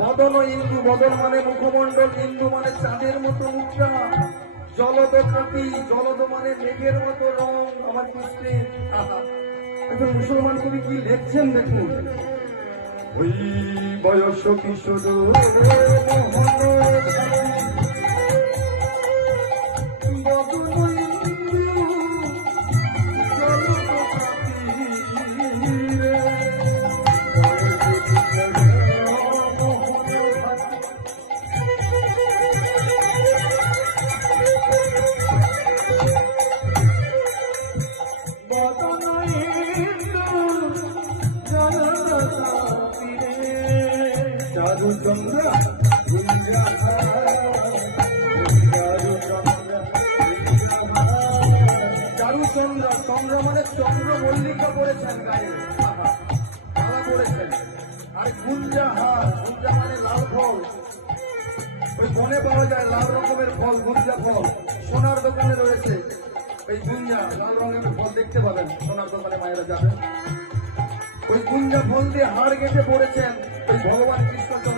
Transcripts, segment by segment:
বদন ইন্দু বদন মানে মুখমণ্ডল ইন্দু মানে চাঁদের মতো মুখটা। জলদ কাপি জলদ মানে মেঘের মতো রং আমার কৃষ্ণে। একজন মুসলমান কবি কি লিখছেন দেখুন? ওই বয়স কিশোর মোহন চন্দ্র মানে চন্দ্র মল্লিকা করেছেন গায়ে। করেছেন আর গুঞ্জা হার গুঞ্জা মানে লাল ফল ওই বনে পাওয়া যায় লাল রকমের ফল গুঞ্জা ফল সোনার দোকানে রয়েছে এই লাল রঙের ফল দেখতে পাবেন সোনার দোকানে মায়েরা যাবেন ওই গুঞ্জা ফল দিয়ে হাড় গেঁথে পড়েছেন ওই ভগবান কৃষ্ণচন্দ্র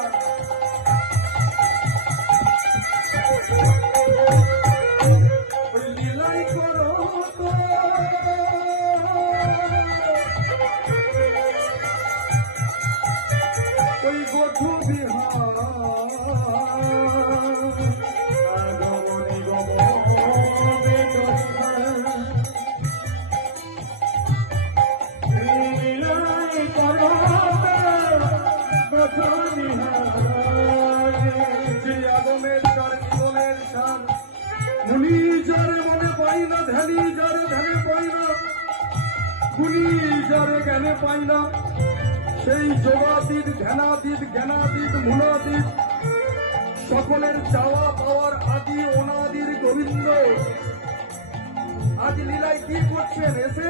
মুনি মনে সেই যোগাতীত ধ্যানাতীত জ্ঞানাতীত মূলাতীত সকলের চাওয়া পাওয়ার আদি অনাদির গোবিন্দ আজ লীলায় কি করছেন এসে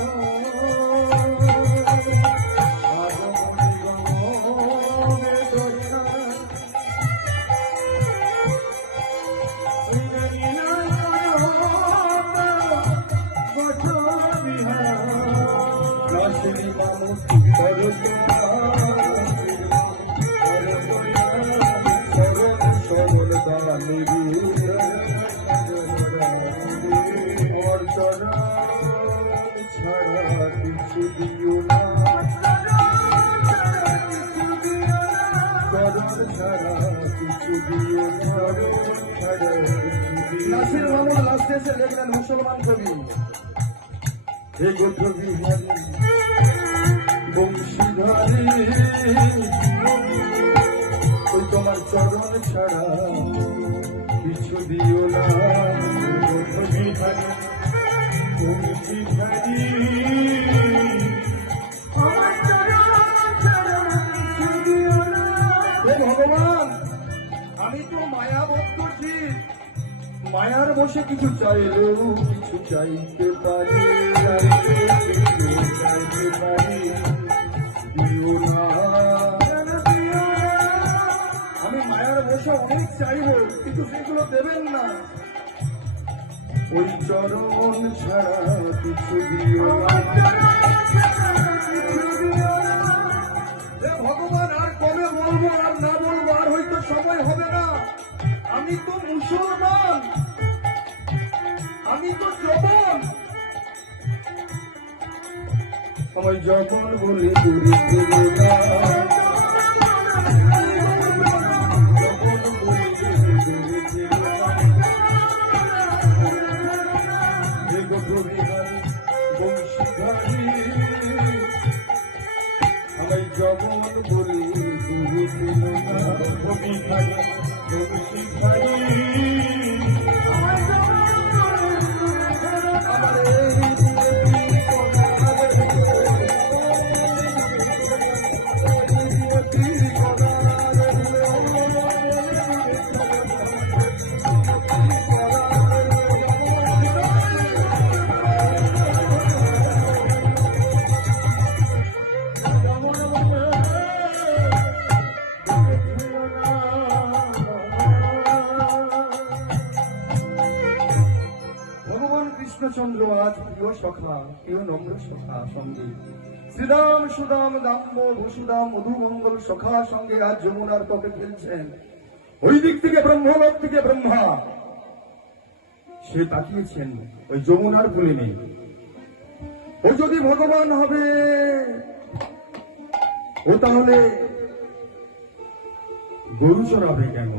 নাসির মামুন লাস্টে এসে লিখলেন মুসলমান কবি হে গোত্র বিহারী বংশীধারী ওই তোমার চরণ ছাড়া কিছু ভগবান, আমি তো মায়াবদ্ধ জীব মায়ার বসে কিছু চাইলেও কিছু চাইতে পারি কিন্তু সেগুলো দেবেন না। ওই চরণ ছাড়া কিছু দিও ভগবান আর কবে বলব আর না বলব আর হয়তো সময় হবে না। আমি তো মুসলমান। আমি তো জবন। আমি যখন বলি বংশীধারী আমি কৃষ্ণচন্দ্র আজ প্রিয় সখা, প্রিয় নম্র সখা সঙ্গে। শ্রীরাম সুদাম দাম্ব বসুদাম মধুমঙ্গল সখা সঙ্গে আজ যমুনার পথে ফেলছেন ওই দিক থেকে ব্রহ্মলোক থেকে ব্রহ্মা। সে তাকিয়েছেন ওই যমুনার ভুলে নেই। ও যদি ভগবান হবে, ও তাহলে গরু চড়াবে কেন?